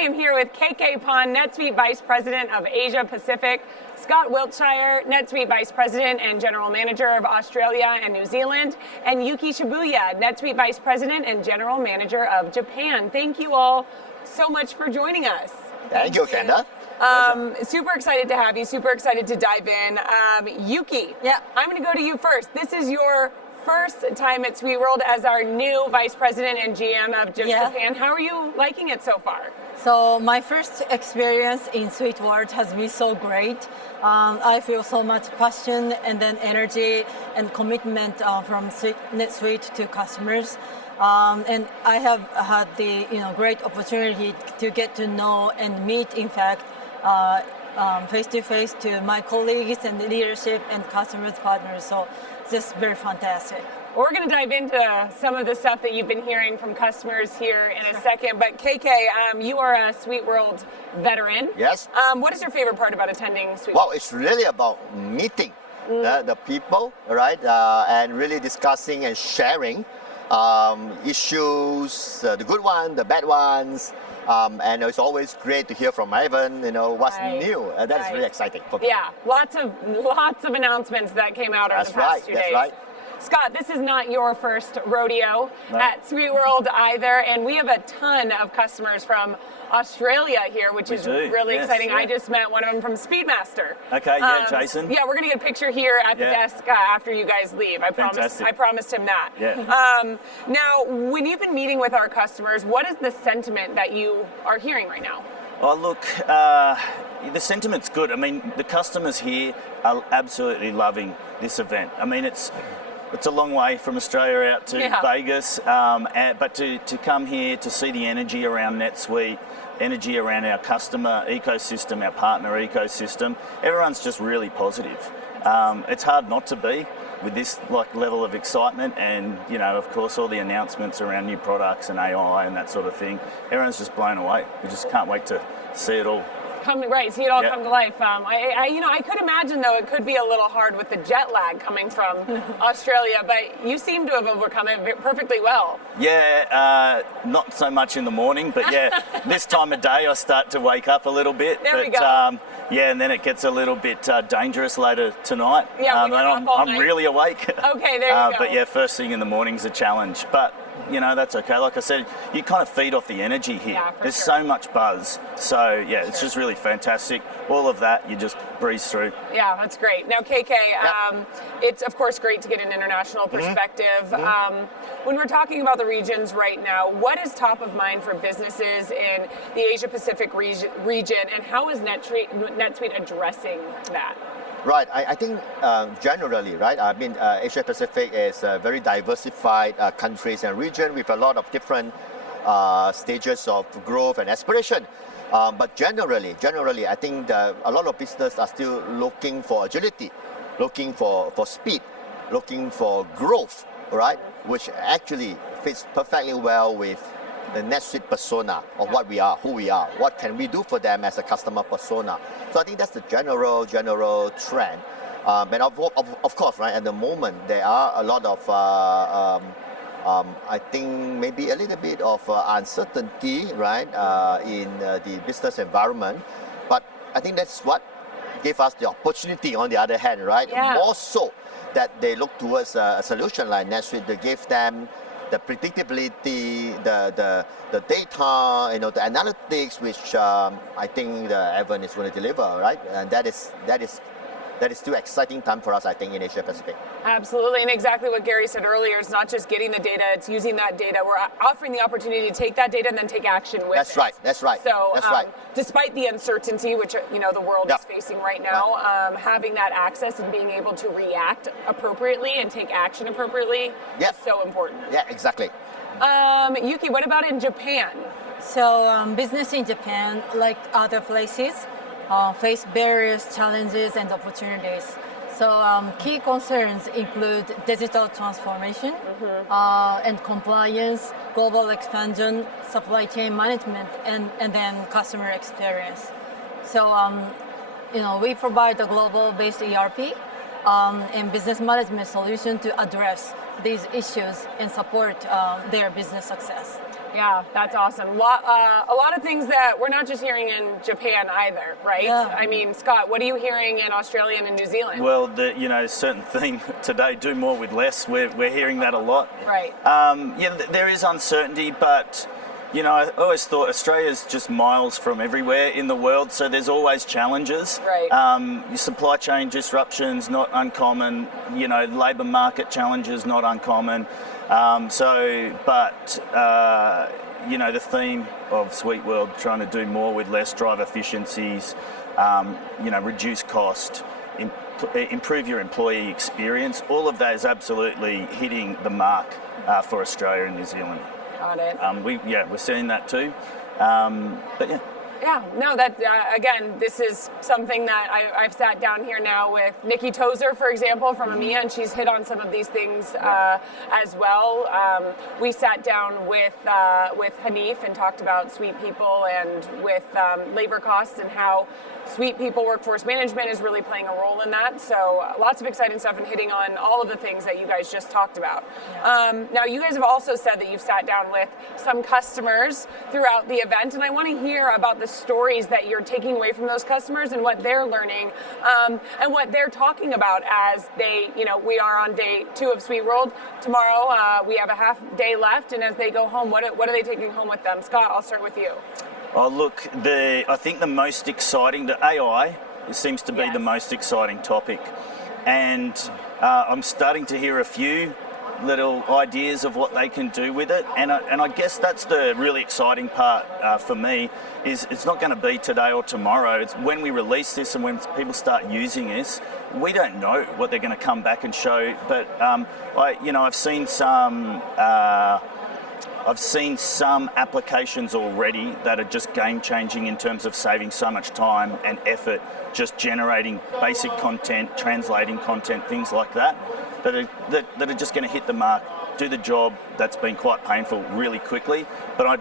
am here with KK Pon, NetSuite Vice President of Asia-Pacific, Scott Wiltshire, NetSuite Vice President and General Manager of Australia and New Zealand, and Yuki Shibuya, NetSuite Vice President and General Manager of Japan. Thank you all so much for joining us. Thank you, Kenda. Super excited to have you, super excited to dive in. Yuki, I'm going to go to you first. This is your first time at SuiteWorld as our new Vice President and GM of Japan. How are you liking it so far? So my first experience in SuiteWorld has been so great. I feel so much passion and then energy and commitment from NetSuite to customers. And I have had the great opportunity to get to know and meet, in fact, face-to-face to my colleagues and the leadership and customers, partners. So just very fantastic. Well, we're going to dive into some of the stuff that you've been hearing from customers here in a second. But KK, you are a SuiteWorld veteran. Yes. What is your favorite part about attending SuiteWorld? Well, it's really about meeting the people, right? And really discussing and sharing issues, the good ones, the bad ones. And it's always great to hear from Ivan, what's new. That's really exciting for me. Yeah, lots of announcements that came out over the past 2 days. That's right. Scott, this is not your first rodeo at SuiteWorld either, and we have a ton of customers from Australia here, which is really exciting. Yeah. I just met one of them from Speedmaster. Okay, Jason. Yeah, we're going to get a picture here at the desk after you guys leave. I promised him that. Yeah. Now, when you've been meeting with our customers, what is the sentiment that you are hearing right now? Oh, look, the sentiment's good. I mean, the customers here are absolutely loving this event. I mean, it's a long way from Australia out to Vegas, but to come here to see the energy around NetSuite, energy around our customer ecosystem, our partner ecosystem, everyone's just really positive. It's hard not to be with this level of excitement, and of course all the announcements around new products and AI and that sort of thing. Everyone's just blown away. We just can't wait to see it all. See it all come to life. I could imagine though it could be a little hard with the jet lag coming from Australia, but you seem to have overcome it perfectly well. Yeah, not so much in the morning, but this time of day I start to wake up a little bit. There we go. And then it gets a little bit dangerous later tonight. Yeah, when you're up all I'm night. really awake. Okay, there you go. But first thing in the morning's a challenge. But that's okay. Like I said, you kind of feed off the energy here. Yeah, There's so much buzz. So it's just really fantastic. All of that, you just breeze through. Yeah, that's great. Now, KK, it's of course great to get an international perspective. When we're talking about the regions right now, what is top of mind for businesses in the Asia-Pacific region, and how is NetSuite addressing that? Right, I think generally, right, I mean, Asia-Pacific is a very diversified countries and region with a lot of different stages of growth and aspiration. But generally, I think a lot of businesses are still looking for agility, looking for speed, looking for growth, right, which actually fits perfectly well with the NetSuite persona of what we are, who we are, what can we do for them as a customer persona. So I think that's the general trend. And of course, right, at the moment there are a lot of I think maybe a little bit of uncertainty, right, in the business environment. But I think that's what gave us the opportunity on the other hand, right? More so that they look towards a solution like NetSuite that give them the predictability, the data, the analytics, which I think Evan is going to deliver, right? And that is still exciting time for us, I think, in Asia Pacific. Absolutely, and exactly what Gary said earlier, it's not just getting the data, it's using that data. We're offering the opportunity to take that data and then take action with it. That's right. So despite the uncertainty, which the world is facing right now, having that access and being able to react appropriately and take action appropriately is so important. Yeah, exactly. Yuki, what about in Japan? So business in Japan, like other places, face various challenges and opportunities. So key concerns include digital transformation and compliance, global expansion, supply chain management, and then customer experience. So we provide a global-based ERP and business management solution to address these issues and support their business success. Yeah, that's awesome. A lot of things that we're not just hearing in Japan either, right? Yeah. I mean, Scott, what are you hearing in Australia and in New Zealand? Well, certain theme today, do more with less. We're hearing that a lot. Right. There is uncertainty, but I always thought Australia's just miles from everywhere in the world, so there's always challenges. Right. Your supply chain disruptions, not uncommon. Labour market challenges, not uncommon. The theme of SuiteWorld, trying to do more with less, drive efficiencies, reduce cost, improve your employee experience, all of that is absolutely hitting the mark for Australia and New Zealand. Got it. We're seeing that too. Yeah, no, again, this is something that I've sat down here now with Nikki Tozer, for example, from EMEA, and she's hit on some of these things as well. We sat down with Hanif and talked about Sweet People and with labor costs and how Sweet People workforce management is really playing a role in that. So lots of exciting stuff and hitting on all of the things that you guys just talked about. Yeah. Now, you guys have also said that you've sat down with some customers throughout the event, and I want to hear about the stories that you're taking away from those customers and what they're learning and what they're talking about as they, we are on day 2 of SuiteWorld. Tomorrow, we have a half day left, and as they go home, what are they taking home with them? Scott, I'll start with you. Oh, look, I think the most exciting, the AI, seems to be the most exciting topic. And I'm starting to hear a few little ideas of what they can do with it. And I guess that's the really exciting part for me, is it's not going to be today or tomorrow. It's when we release this and when people start using this, we don't know what they're going to come back and show. But I've seen some applications already that are just game-changing in terms of saving so much time and effort, just generating basic content, translating content, things like that are just going to hit the mark, do the job that's been quite painful really quickly. But I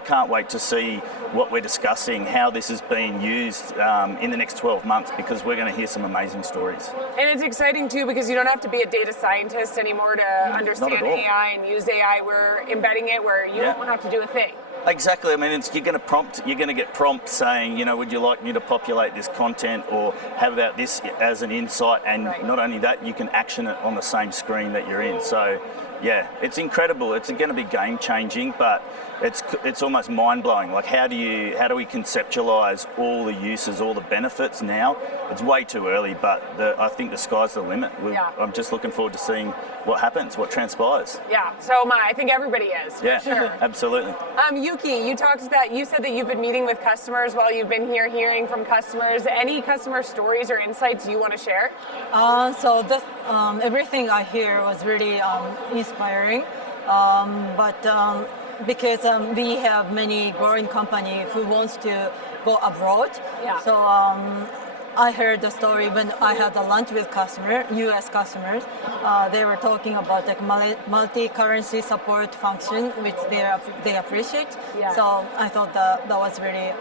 can't wait to see what we're discussing, how this is being used in the next 12 months, because we're going to hear some amazing stories. And it's exciting too, because you don't have to be a data scientist anymore to understand AI and use AI. We're embedding it where you don't have to do a thing. Exactly. I mean, you're going to get prompts saying, would you like me to populate this content, or how about this as an insight? And not only that, you can action it on the same screen that you're in. So, yeah, it's incredible. It's going to be game changing, but it's almost mind blowing. Like, how do we conceptualize all the uses, all the benefits now? It's way too early, but I think the sky's the limit. I'm just looking forward to seeing what happens, what transpires. Yeah, so am I. I think everybody is. Yeah, for sure. Absolutely. Yuki, you said that you've been meeting with customers while you've been here, hearing from customers. Any customer stories or insights you want to share? Everything I hear was really inspiring, because we have many growing company who wants to go abroad. Yeah. So I heard the story when I had a lunch with U.S. customers. They were talking about multi-currency support function, which they appreciate. Yeah. So I thought that was really,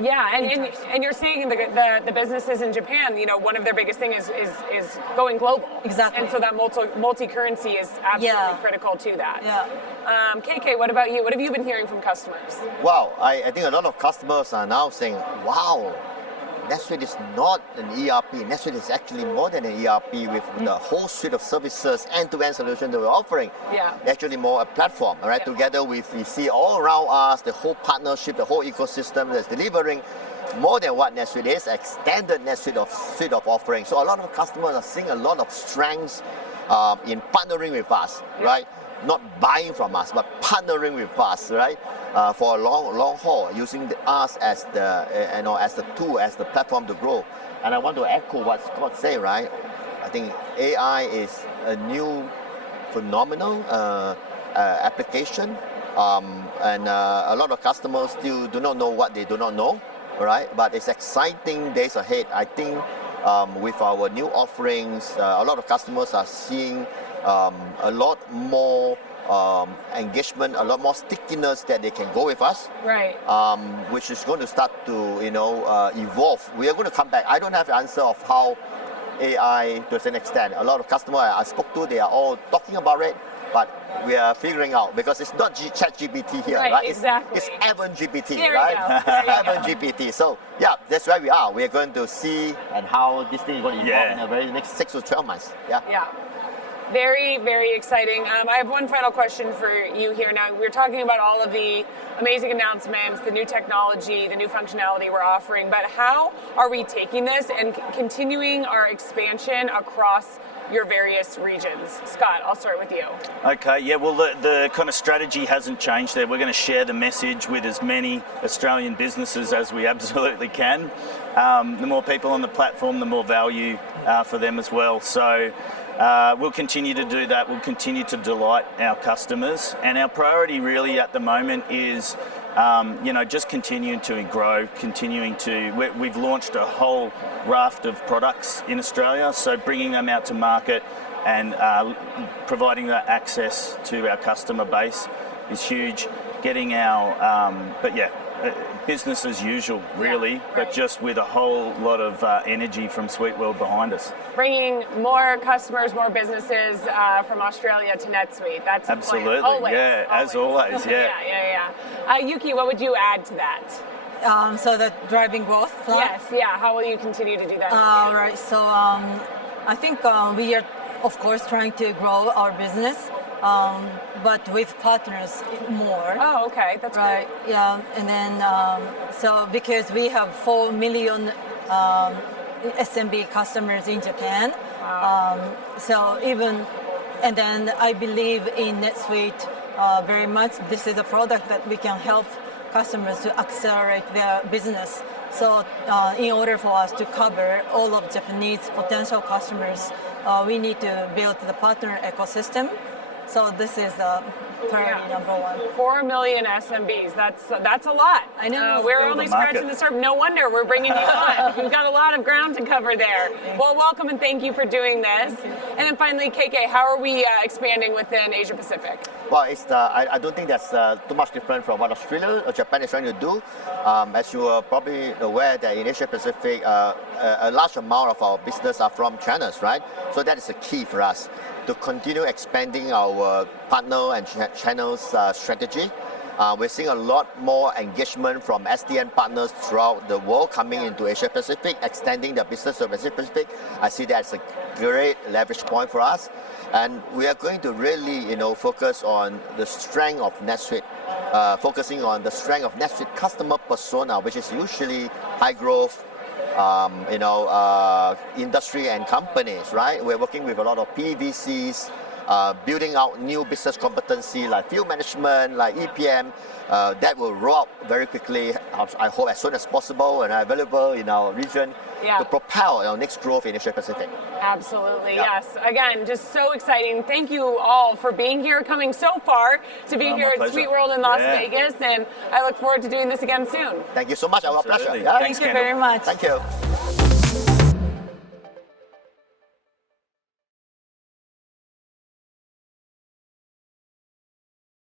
Yeah, and you're seeing the businesses in Japan, one of their biggest things is going global. Exactly. And so that multi-currency is absolutely critical to that. Yeah. KK, what about you? What have you been hearing from customers? Wow, I think a lot of customers are now saying, wow, NetSuite is not an ERP. NetSuite is actually more than an ERP with the whole suite of services, end-to-end solution that we're offering. Yeah. Actually more a platform, right? Yeah. Together we see all around us, the whole partnership, the whole ecosystem that's delivering more than what NetSuite is, extended NetSuite suite of offerings. So a lot of customers are seeing a lot of strengths in partnering with us, right? Not buying from us, but partnering with us, right? For a long haul, using us as the tool, as the platform to grow. And I want to echo what Scott said, right? I think AI is a new phenomenal application, and a lot of customers still do not know what they do not know, right? But it's exciting days ahead. I think with our new offerings, a lot of customers are seeing a lot more engagement, a lot more stickiness that they can go with us. Right. Which is going to start to evolve. We are going to come back. I don't have the answer of how AI, to a certain extent. A lot of customers I spoke to, they are all talking about it, but we are figuring out because it's not ChatGPT here, Right, right? exactly. It's Evan GPT, There you right? go. It's There you Evan go. GPT. So yeah, that's where we are. We are going to see and how this thing is going to evolve Yeah. in the very next 6 to 12 months. Yeah. Yeah. Very, very exciting. I have one final question for you here. Now, we're talking about all of the amazing announcements, the new technology, the new functionality we're offering, but how are we taking this and continuing our expansion across your various regions? Scott, I'll start with you. Okay, yeah, well, the kind of strategy hasn't changed there. We're going to share the message with as many Australian businesses as we absolutely can. The more people on the platform, the more value for them as well. So we'll continue to do that. We'll continue to delight our customers. And our priority really at the moment is just continuing to grow, we've launched a whole raft of products in Australia, so bringing them out to market and providing that access to our customer base is huge. Getting our, business as usual, really, Yeah, but right. just with a whole lot of energy from SuiteWorld behind us. Bringing more customers, more businesses from Australia to NetSuite. That's the plan. Absolutely, Always, yeah, as always, yeah. yeah. Yuki, what would you add to that? So the driving growth plan. Yes, yeah. How will you continue to do that? Right. So I think we are, of course, trying to grow our business, but with partners more. Oh, okay. That's Right. Yeah. And then so because we have 4 million SMB customers in Japan, and then I believe in NetSuite very much. This is a product that we can help customers to accelerate their business. So in order for us to cover all of Japanese potential customers, we need to build the partner ecosystem. So this is priority number one. 4 million SMBs. That's a lot. I know. We're Build a only market. scratching the surface. No wonder we're bringing you on. We've got a lot of ground to cover there. Well, welcome and thank you for doing this. And then finally, KK, how are we expanding within Asia Pacific? Well, I don't think that's too much different from what Australia or Japan is trying to do. As you are probably aware that in Asia Pacific, a large amount of our business are from channels, right? So that is the key for us to continue expanding our partner and channels strategy. We're seeing a lot more engagement from SDN partners throughout the world coming into Asia Pacific, extending their business to Asia Pacific. I see that as a great leverage point for us. And we are going to really, focus on the strength of NetSuite, focusing on the strength of NetSuite customer persona, which is usually high growth, industry and companies, right? We're working with a lot of PVCs, building out new business competency like field management, like EPM, that will roll out very quickly, I hope as soon as possible and available in our region to propel our next growth in Asia Pacific. Absolutely, yes. Again, just so exciting. Thank you all for being here, coming so far to be here at pleasure. SuiteWorld in Las Vegas, and I look forward to doing this again soon. Thank you so much, our pleasure. Absolutely. Yeah? Thanks, Thank you Kendall. very much. Thank you.